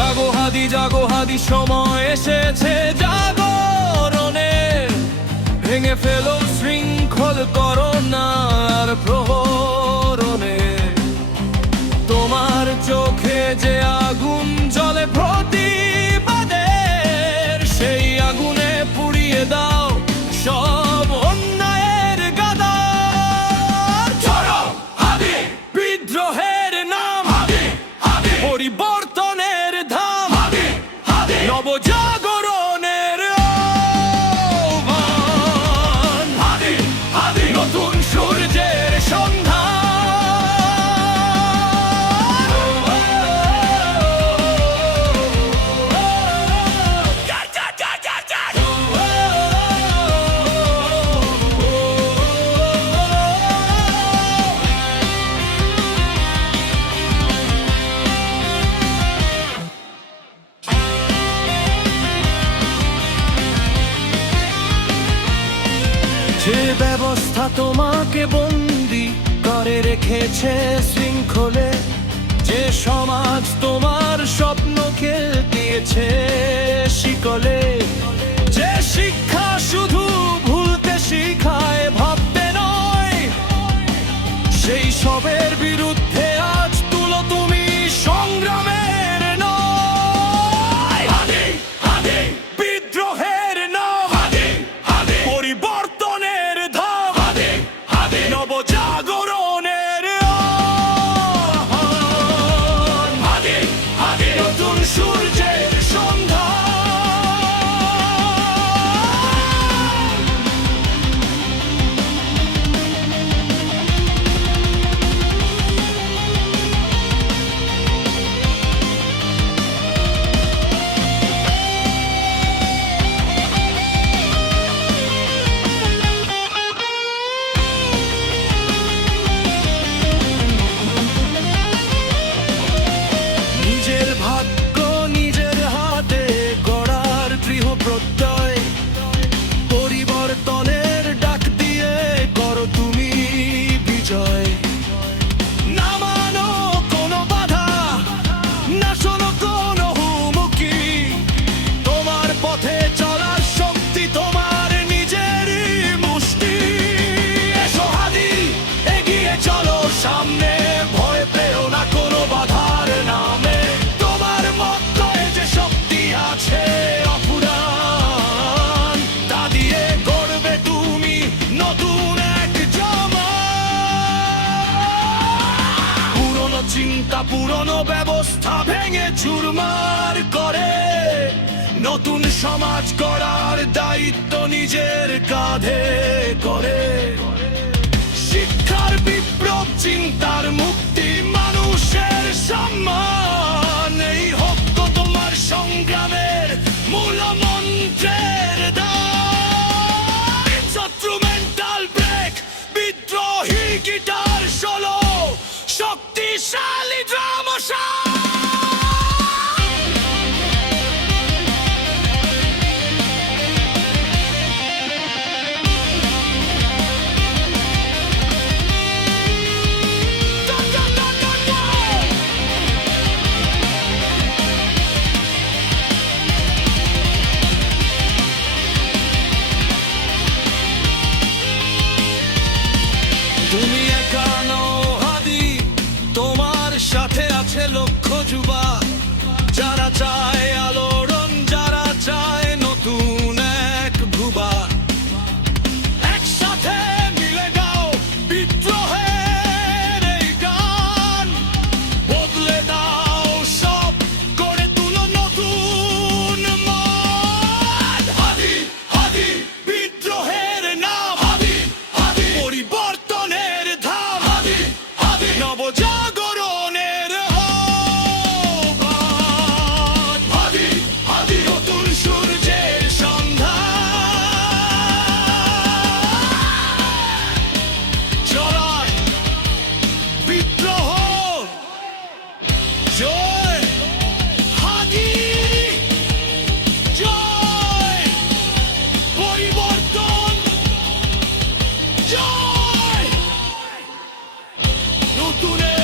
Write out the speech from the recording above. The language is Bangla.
জাগো হাদি জাগো হাদি সময় এসেছে জাগরণে। ভেঙে ফেলো শৃঙ্খল করোনার প্রহরণে। তোমার চোখে যে আগুন জলে প্রতিবাদের সেই আগুনে পুড়িয়ে দাও সব অন্যায়ের গাদা। বিদ্রোহে যে ব্যবস্থা তোমাকে বন্দি করে রেখেছে শৃঙ্খলে যে সমাজ তোমার স্বপ্নকে দিয়েছে। তারা পুরনো ব্যবস্থা ভেঙে চুরমার করে। নতুন সমাজ করার দায়িত্ব নিজের কাঁধে করে। শিক্ষার বিপ্লব, চিন্তার মুক্তি, মানুষের সম্মান। এই হোক তোমার সংগ্রামের মূল মন্ত্রের মেন্টাল ব্রেক বিদ্রোহী গিটার শক্তি শক্তিশালী Emotion! No vou de cultura.